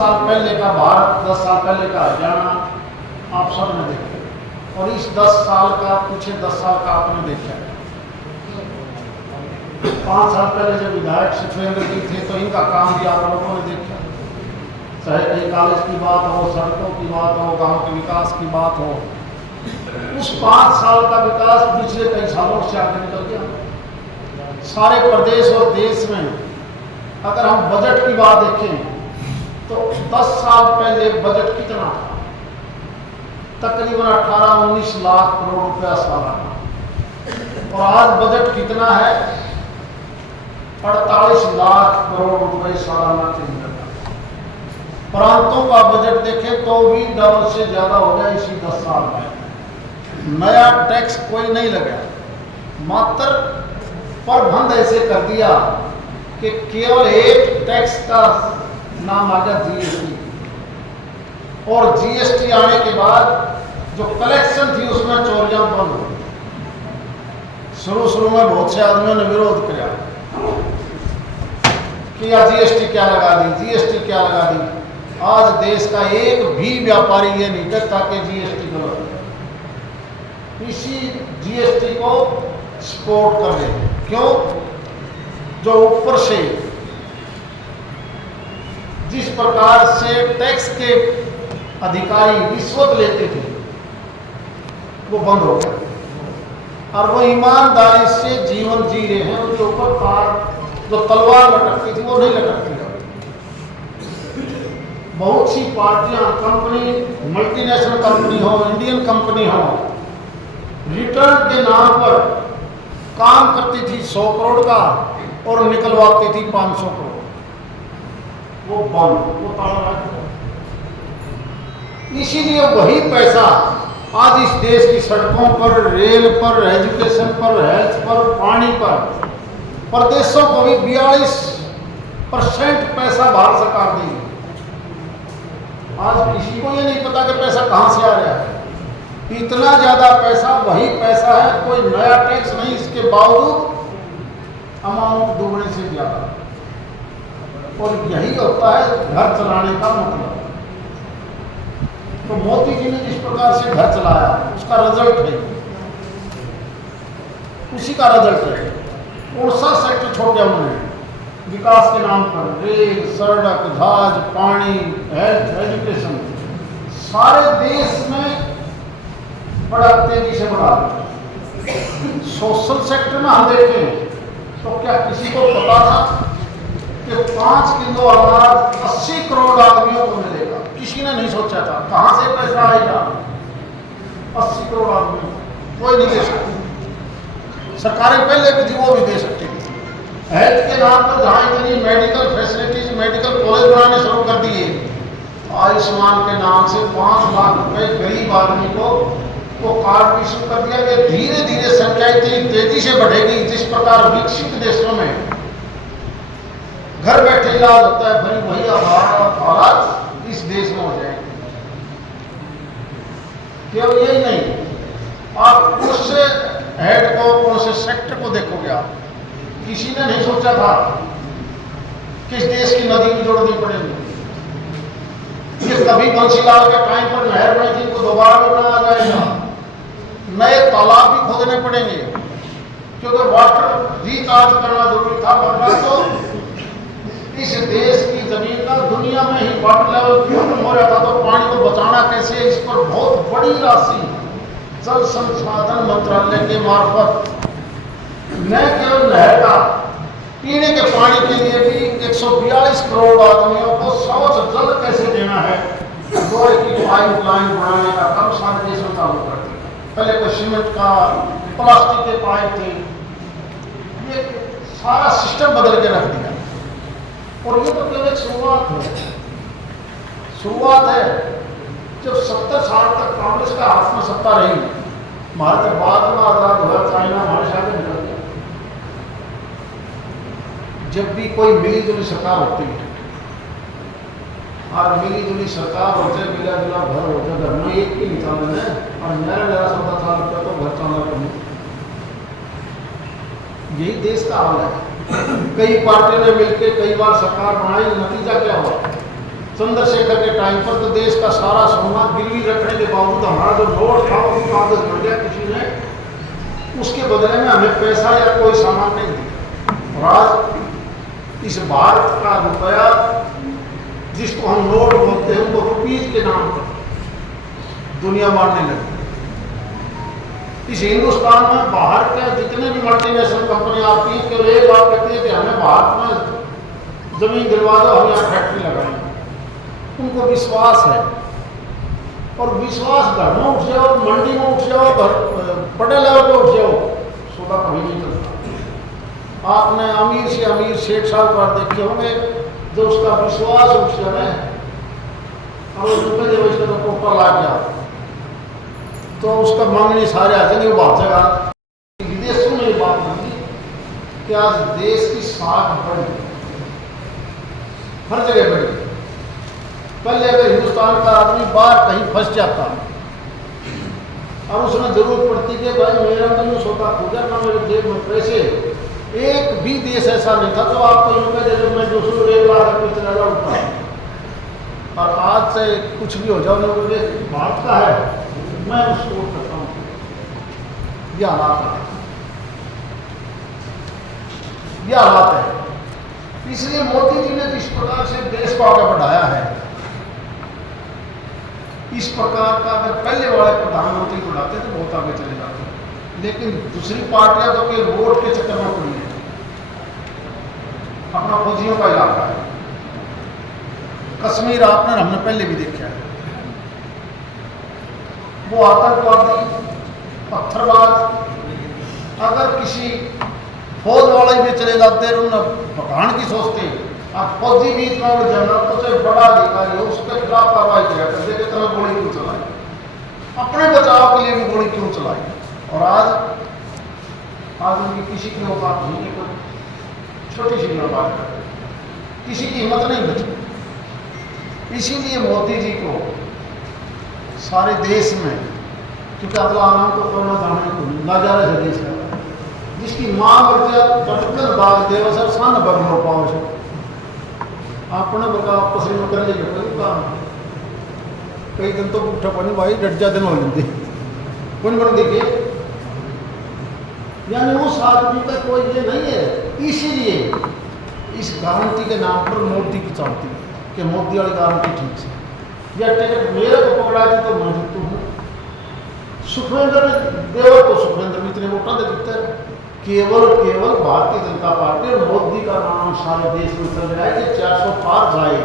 साल पहले का भारत, 10 साल पहले का हरियाणा आप सब ने देखा, और इस 10 साल का पिछले 10 साल का आपने देखा। 5 साल पहले जब विधायक सुखविंदर जी थे तो इनका काम भी आप लोगों ने देखा, चाहे कहीं कॉलेज की बात हो, सड़कों की बात हो, गांव के विकास की बात हो। उस 5 साल का विकास पिछले कई सालों से आगे निकल गया। सारे प्रदेश और देश में अगर हम बजट की बात देखें तो 10 साल पहले बजट कितना था? तकरीबन 18-19 लाख करोड़ रुपया सालाना, और आज बजट कितना है? 48 लाख करोड़ रुपए सालाना के अंदर। प्रांतों का बजट देखें तो भी डबल से ज्यादा हो गया इसी 10 साल में। नया टैक्स कोई नहीं लगा, मात्र प्रबंध ऐसे कर दिया कि केवल एक टैक्स का नाम आ गया जीएसटी, और जीएसटी आने के बाद जो कलेक्शन थी उसमें चोरियां बंद हो गई। शुरू में बहुत से आदमियों ने विरोध किया कि यार जीएसटी क्या लगा दी, जीएसटी क्या लगा दी। आज देश का एक भी व्यापारी ये नहीं कहता कि जीएसटी गलत है। इसी जीएसटी को सपोर्ट कर रहे हैं। क्यों? जो ऊपर से जिस प्रकार से टैक्स के अधिकारी रिश्वत लेते थे वो बंद हो गया, और वो ईमानदारी से जीवन जी रहे हैं। उनके ऊपर पार जो तलवार लटकती थी वो नहीं लटकती। बहुत सी पार्टियां, कंपनी, मल्टीनेशनल कंपनी हो, इंडियन कंपनी हो, रिटर्न के नाम पर काम करती थी 100 करोड़ का और निकलवाती थी 500 करोड़। वो बंद, वो ताला। इसीलिए वही पैसा आज इस देश की सड़कों पर, रेल पर, एजुकेशन पर, हेल्थ पर, पानी पर, प्रदेशों को भी 42% पैसा भारत सरकार देगी। आज किसी को ये नहीं पता कि पैसा कहां से आ रहा है। इतना ज्यादा पैसा, वही पैसा है, कोई नया टैक्स नहीं, इसके बावजूद अमाउंट दोगुने से ज्यादा। और यही होता है घर चलाने का मतलब। तो मोदी जी ने जिस प्रकार से घर चलाया उसका रिजल्ट है, उसी का रिजल्ट है। कौन सा सेक्टर छोड़ दिया उन्होंने विकास के नाम पर? रेल, सड़क, जहाज, पानी, हेल्थ, एजुकेशन, सारे देश में बड़ा तेजी से बढ़ा दिया। सोशल सेक्टर में हम देखें तो क्या किसी को पता था कि 5 किलो अनाज 80 करोड़ आदमियों को मिलेगा? किसी ने नहीं सोचा था। कहां से पैसा आएगा 80 करोड़ आदमियों? कोई नहीं दे सकती। सरकारें पहले भी थी, वो भी दे सकती थी। हेल्थ के नाम पर जहां इतनी मेडिकल फैसिलिटीज, मेडिकल कॉलेज बनाने शुरू कर दिए, आयुष्मान के नाम से 5 लाख रुपए गरीब आदमी को वो कार्ड भी शुरू कर दिया कि धीरे धीरे संख्या इतनी तेजी से बढ़ेगी। जिस प्रकार विकसित देशों में घर बैठे इलाज होता है, भाई वही हालात इस देश में हो जाएंगे। केवल यही नहीं, आप उस हेड को, उस सेक्टर को देखोगे आप, किसी ने नहीं सोचा था कि इस देश की नदी भी जोड़नी पड़ेगी। ये कभी बंसीलाल के टाइम पर नहर बनी थी, इनको दोबारा बनाया जाएगा। नए तालाब भी खोदने पड़ेंगे क्योंकि वाटर रिचार्ज करना जरूरी था, वरना तो इस देश की जमीन का दुनिया में ही वाटर लेवल कम हो रहा था। तो पानी को बचाना कैसे, इस पर बहुत बड़ी राशि जल संसाधन मंत्रालय के मार्फत न केवल नहर का, पीने के पानी के लिए भी 142 करोड़ आदमियों को स्वच्छ जल कैसे देना है, लोहे की पाइपलाइन बनाने का काम सारे देशों चालू कर दिया। पहले कोई सीमेंट का, प्लास्टिक के पाइप थे, ये सारा सिस्टम बदल के रख दिया। और ये तो केवल शुरुआत है। शुरुआत है जब 70 साल तक कांग्रेस का हाथ में सत्ता रही, भारत बाद में आजाद हुआ, चाइना हमारे साथ निकल गया। जब भी कोई मिली जुली सरकार होती है, और मिली जुली सरकार होते, मिला जुला घर होता, घर में एक ही निकालना है, और मेरा 14 साल रुपया तो घर चलना करना। यही देश का हाल है। कई पार्टियों ने मिलकर कई बार सरकार बनाई, नतीजा क्या हुआ? चंद्रशेखर के टाइम पर तो देश का सारा सोना गिरवी रखने के बावजूद हमारा जो नोट था वो कागज बन गया, किसी ने उसके बदले में हमें पैसा या कोई सामान नहीं दिया। और आज इस भारत का रुपया जिसको हम नोट बोलते हैं उनको रुपीज के नाम पर दुनिया मानने लगी। इस हिंदुस्तान में बाहर के जितने भी मल्टीनेशनल कंपनी आती हैं केवल एक बात कहती है कि हमें भारत में जमीन दिलवा दो, हम यहाँ फैक्ट्री लगाएंगे। उनको विश्वास है, और विश्वास घर में उठ जाओ, मंडी में उठ जाओ, बड़े लेवल पे उठ जाओ, सौदा कभी नहीं चलता। आपने अमीर से अमीर सेठ साहब पर देखे होंगे, जो उसका विश्वास उठ जाए और रुपये जब इसका तो कोटा लाग गया तो उसका मांगने सारे आ जाएंगे, वो भाग जाएगा। विदेशों में ये बात नहीं कि आज देश की साख बढ़ी, हर जगह बढ़ी। पहले अगर हिंदुस्तान का आदमी बाहर कहीं फंस जाता और उसमें जरूरत पड़ती कि भाई मेरा तो यूँ सोता खुदा ना मेरे जेब में पैसे, एक भी देश ऐसा नहीं था तो आपको यूँ कह दे मैं दूसरों 1 लाख रुपये चला जाऊँगा। और आज से कुछ भी हो जाओ ना मुझे भारत का है, मैं उसको करता हूँ। यह हालात है, यह हालात है। इसलिए मोदी जी ने जिस प्रकार से देश को आगे बढ़ाया है, इस प्रकार का अगर पहले वाले प्रधानमंत्री बढ़ाते तो बहुत आगे चले जाते। लेकिन दूसरी पार्टियां तो केवल वोट के चक्कर में पड़ी है। अपना फौजियों का इलाका है कश्मीर, आपने हमने पहले भी देखा है। वो आतंकवादी पत्थरबाज अगर किसी फौज वाले भी चले जाते भगान की सोचते, आप फौजी भी इतना उड़ जाना तो चाहे बड़ा अधिकारी हो उसके खिलाफ कार्रवाई किया करते कि तुम्हें गोली क्यों चलाई, अपने बचाव के लिए भी गोली क्यों चलाई। और आज उनकी किसी की औकात नहीं है, कोई छोटी सी बात करते, किसी की हिम्मत नहीं बची। इसीलिए मोदी जी को सारे देश में, क्योंकि अगला नाम तो कोरोना जाने को नजारा है देश का, जिसकी माँ मर्जिया चटकन दाग देव सर सन बग हो पाओ से आपने बता पसरी में कर लेंगे काम कई दिन तो उठा पानी भाई डट दिन हो लेते कौन बन देखिए, यानी उस आदमी का कोई ये नहीं है। इसीलिए इस गारंटी के नाम पर मोदी की चलती है कि मोदी वाली गारंटी ठीक से, यह टिकट मेरे को पकड़ा दी तो मैं जीतू हूँ। सुखविंदर देवर को सुखविंदर इतने वोटा दे देते हैं, केवल भारतीय जनता पार्टी और मोदी का नाम सारे देश में चल रहा है कि 400 पार जाए।